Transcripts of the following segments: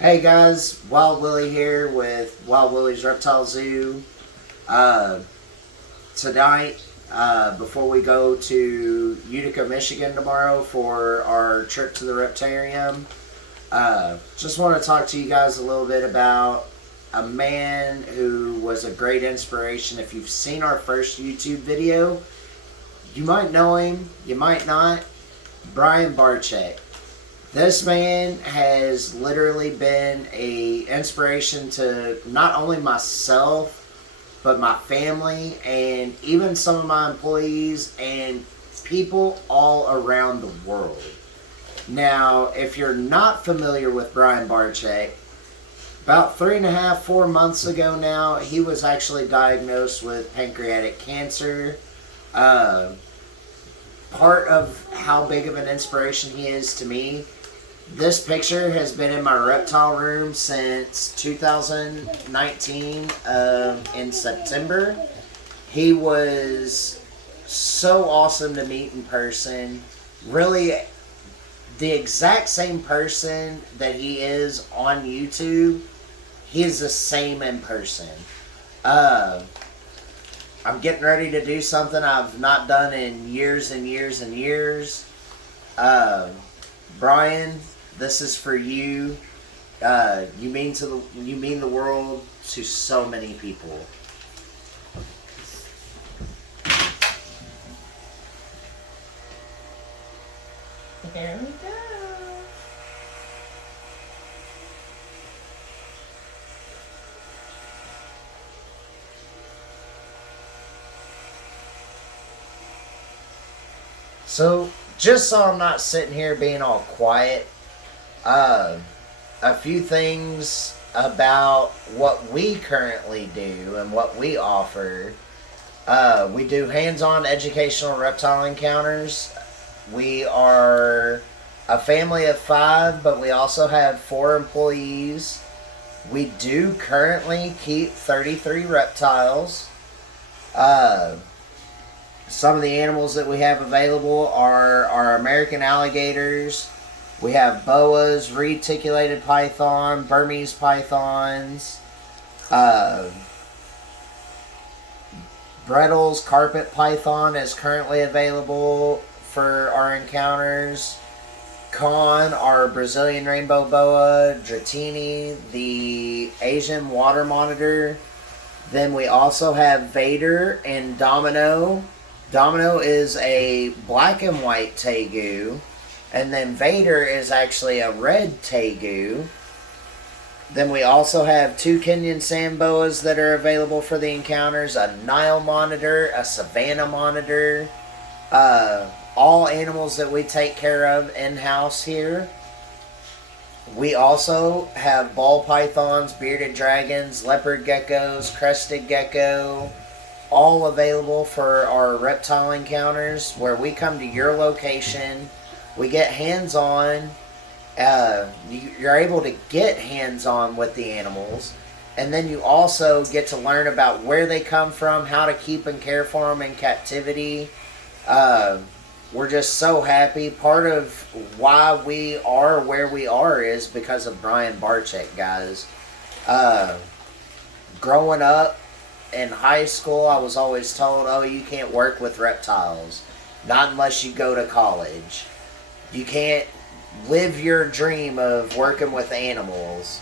Hey guys, Wild Willie here with Wild Willie's Reptile Zoo. Uh, Tonight, before we go to Utica, Michigan tomorrow for our trip to the Reptarium, just want to talk to you guys a little bit about a man who was a great inspiration. If you've seen our first YouTube video, you might know him, you might not. Brian Barczyk. This man has literally been a inspiration to not only myself, but my family and even some of my employees and people all around the world. Now, if you're not familiar with Brian Barczyk, about 3.5, 4 months ago now, he was actually diagnosed with pancreatic cancer. Uh, Part of how big of an inspiration he is to me, this picture has been in my reptile room since 2019 in September. He was so awesome to meet in person. Really, the exact same person that he is on YouTube, he is the same in person. I'm getting ready to do something I've not done in years and years and years. Brian, this is for you. You mean the world to so many people. There we go. So, just so I'm not sitting here being all quiet, a few things about what we currently do and what we offer. We do hands-on educational reptile encounters. We are a family of 5, but we also have 4 employees. We do currently keep 33 reptiles. Some of the animals that we have available are our American alligators. We have boas, reticulated python, Burmese pythons, Brettles carpet python is currently available for our encounters. Con, our Brazilian rainbow boa, Dratini, the Asian water monitor. Then we also have Vader and Domino. Domino is a black and white tegu, and then Vader is actually a red tegu. Then we also have 2 Kenyan sand boas that are available for the encounters, a Nile monitor, a Savannah monitor, all animals that we take care of in-house here. We also have ball pythons, bearded dragons, leopard geckos, crested gecko, all available for our reptile encounters where we come to your location. We get hands-on. You're able to get hands-on with the animals, and then you also get to learn about where they come from, how to keep and care for them in captivity. We're just so happy. Part of why we are where we are is because of Brian Barczyk, guys. Growing up in high school, I was always told, oh, you can't work with reptiles. Not unless you go to college. You can't live your dream of working with animals.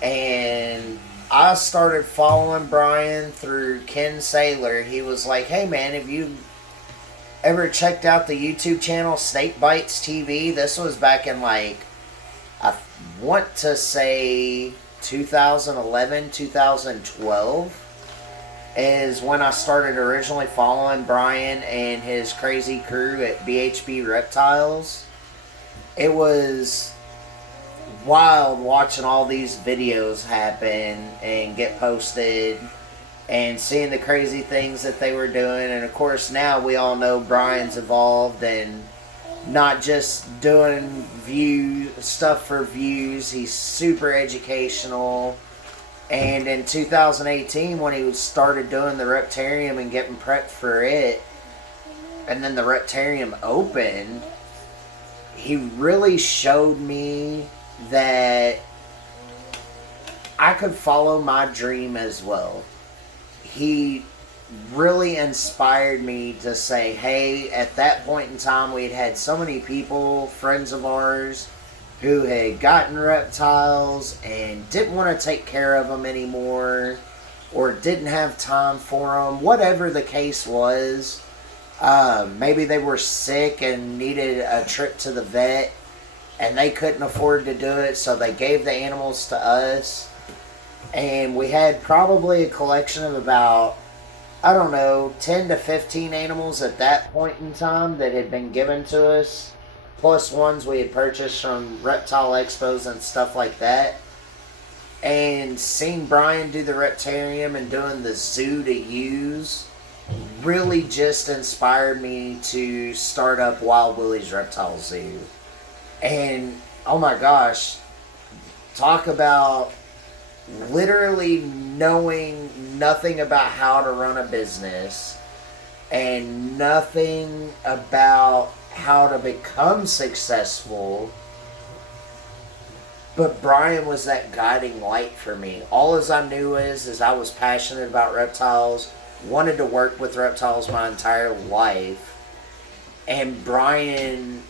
And I started following Brian through Ken Saylor. He was like, hey man, have you ever checked out the YouTube channel Snake Bites TV? This was back in I want to say 2011, 2012 is when I started originally following Brian and his crazy crew at BHB Reptiles. It was wild watching all these videos happen and get posted and seeing the crazy things that they were doing. And of course now we all know Brian's evolved and not just doing stuff for views. He's super educational. And in 2018, when he started doing the Reptarium and getting prepped for it, and then the Reptarium opened, he really showed me that I could follow my dream as well. He really inspired me to say, hey, at that point in time, we had so many people, friends of ours, who had gotten reptiles and didn't want to take care of them anymore or didn't have time for them, whatever the case was. Maybe they were sick and needed a trip to the vet and they couldn't afford to do it, so they gave the animals to us. And we had probably a collection of about, I don't know, 10 to 15 animals at that point in time that had been given to us, plus ones we had purchased from reptile expos and stuff like that. And seeing Brian do the reptarium and doing the zoo to use really just inspired me to start up Wild Willie's Reptile Zoo. And oh my gosh, talk about literally knowing nothing about how to run a business and nothing about how to become successful. But Brian was that guiding light for me. All as I knew is I was passionate about reptiles, wanted to work with reptiles my entire life. And Brian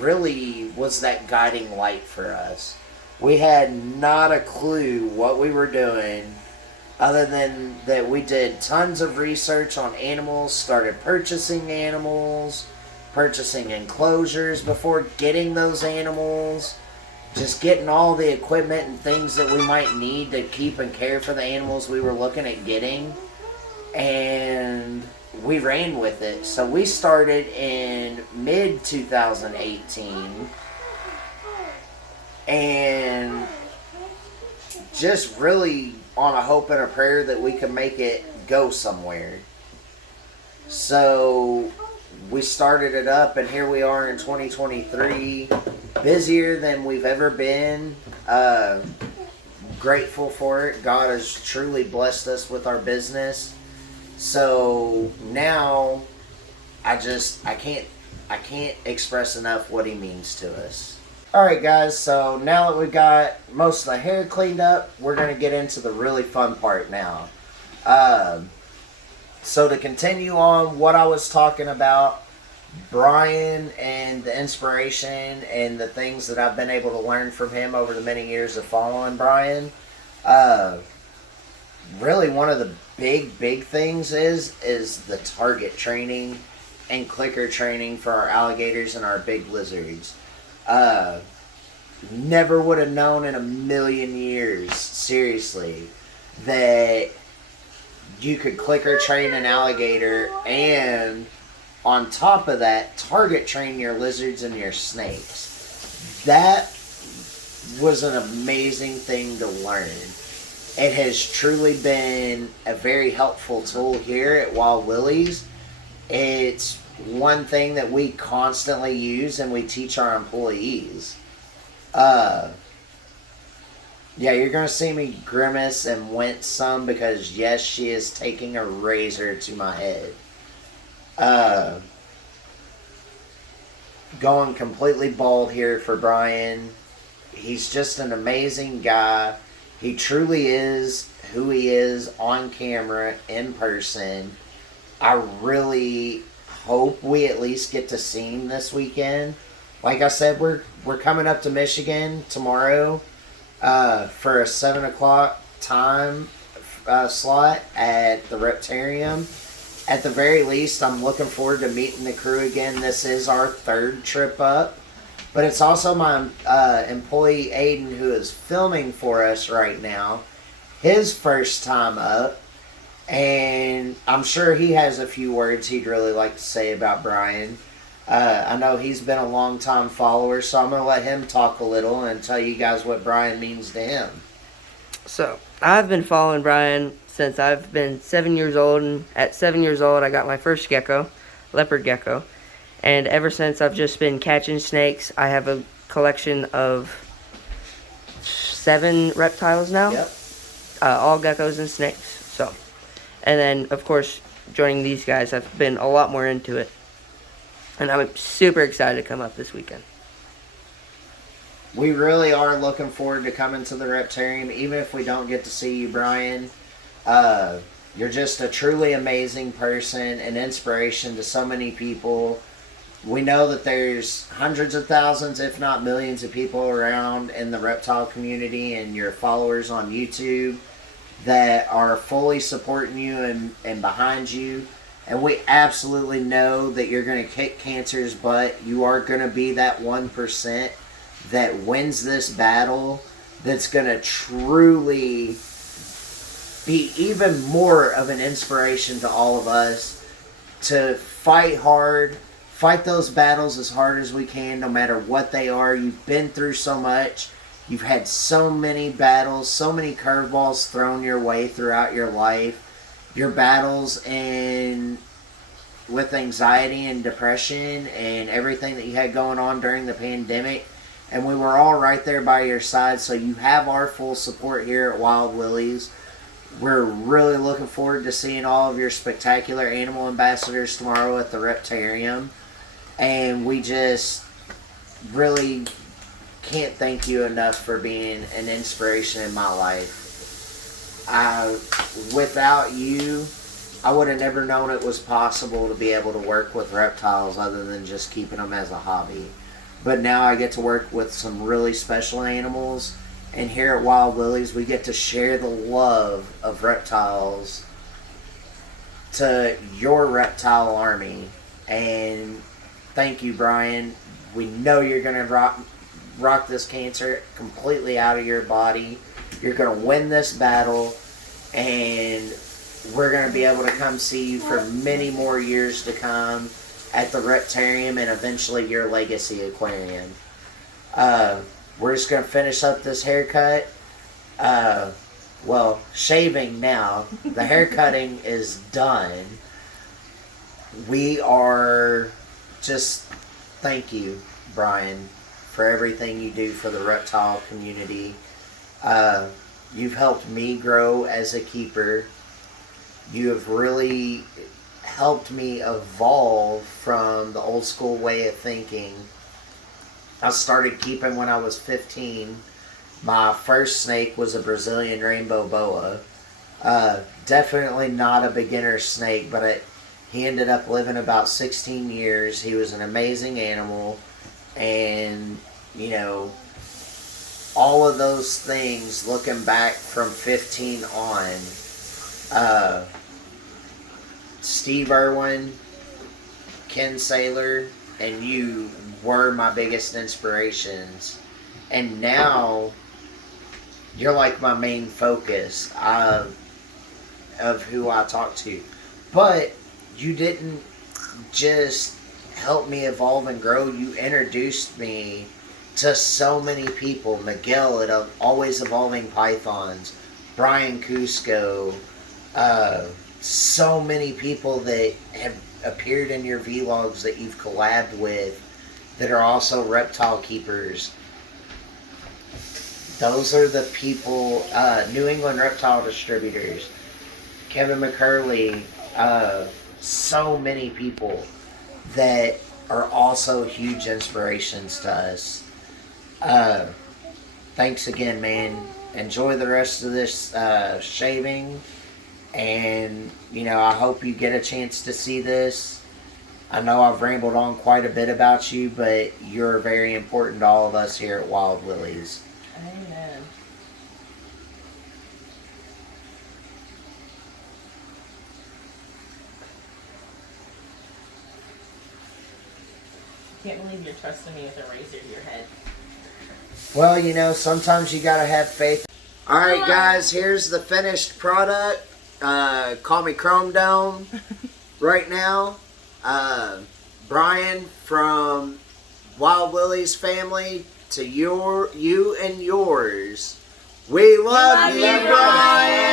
really was that guiding light for us. We had not a clue what we were doing, other than that we did tons of research on animals, started purchasing animals, purchasing enclosures before getting those animals, just getting all the equipment and things that we might need to keep and care for the animals we were looking at getting. And we ran with it. So we started in mid 2018 and just really on a hope and a prayer that we could make it go somewhere. So we started it up, and here we are in 2023, busier than we've ever been. Grateful for it. God has truly blessed us with our business. So now I can't express enough what he means to us. Alright guys, so now that we've got most of the hair cleaned up, we're going to get into the really fun part now. So to continue on what I was talking about, Brian and the inspiration and the things that I've been able to learn from him over the many years of following Brian, really one of the big things is the target training and clicker training for our alligators and our big lizards. Never would have known in a million years, seriously, that you could clicker train an alligator and on top of that target train your lizards and your snakes. That was an amazing thing to learn. It has truly been a very helpful tool here at Wild Willie's. It's one thing that we constantly use and we teach our employees. Yeah, you're going to see me grimace and wince some because yes, she is taking a razor to my head. Going completely bald here for Brian. He's just an amazing guy. He truly is who he is on camera, in person. I really hope we at least get to see him this weekend. Like I said, we're coming up to Michigan tomorrow for a 7 o'clock time slot at the Reptarium. At the very least, I'm looking forward to meeting the crew again. This is our third trip up. But it's also my employee Aiden, who is filming for us right now, his first time up. And I'm sure he has a few words he'd really like to say about Brian. I know he's been a long time follower, so I'm going to let him talk a little and tell you guys what Brian means to him. So, I've been following Brian since I've been 7 years old, and at 7 years old I got my first gecko, leopard gecko. And ever since I've just been catching snakes. I have a collection of 7 reptiles now. Yep. All geckos and snakes. So, and then of course joining these guys, I've been a lot more into it. And I'm super excited to come up this weekend. we really are looking forward to coming to the Reptarium, even if we don't get to see you, Brian. You're just a truly amazing person, an inspiration to so many people. We know that there's hundreds of thousands, if not millions of people around in the reptile community and your followers on YouTube that are fully supporting you and behind you. And we absolutely know that you're going to kick cancer's butt. You are going to be that 1% that wins this battle, that's going to truly be even more of an inspiration to all of us to fight hard, fight those battles as hard as we can, no matter what they are. You've been through so much. You've had so many battles, so many curveballs thrown your way throughout your life. Your battles with anxiety and depression and everything that you had going on during the pandemic. And we were all right there by your side, so you have our full support here at Wild Willie's. We're really looking forward to seeing all of your spectacular animal ambassadors tomorrow at the Reptarium. And we just really can't thank you enough for being an inspiration in my life. Without you, I would have never known it was possible to be able to work with reptiles other than just keeping them as a hobby. But now I get to work with some really special animals, and here at Wild Willie's we get to share the love of reptiles to your reptile army. And thank you, Brian. We know you're going to rock this cancer completely out of your body. You're going to win this battle, and we're going to be able to come see you for many more years to come at the Reptarium and eventually your Legacy Aquarium. We're just going to finish up this haircut. Well, shaving now. The haircutting is done. We are just... Thank you, Brian, for everything you do for the reptile community. You've helped me grow as a keeper. You have really helped me evolve from the old school way of thinking. I started keeping when I was 15. My first snake was a Brazilian rainbow boa. Definitely not a beginner snake, but he ended up living about 16 years. He was an amazing animal. And, you know, all of those things, looking back from 15 on, Steve Irwin, Ken Saylor, and you were my biggest inspirations. And now, you're like my main focus of who I talk to. But you didn't just help me evolve and grow. You introduced me to so many people. Miguel at Always Evolving Pythons, Brian Cusco, so many people that have appeared in your vlogs that you've collabed with that are also reptile keepers. Those are the people, New England Reptile Distributors, Kevin McCurley, so many people that are also huge inspirations to us. Thanks again, man. Enjoy the rest of this shaving. And, you know, I hope you get a chance to see this. I know I've rambled on quite a bit about you, but you're very important to all of us here at Wild Willie's. Amen. Can't believe you're trusting me with a razor to your head. Well, you know, sometimes you gotta have faith. Alright, guys, here's the finished product. Call me Chrome Dome right now. Brian, from Wild Willie's family to you and yours, we love you, Brian!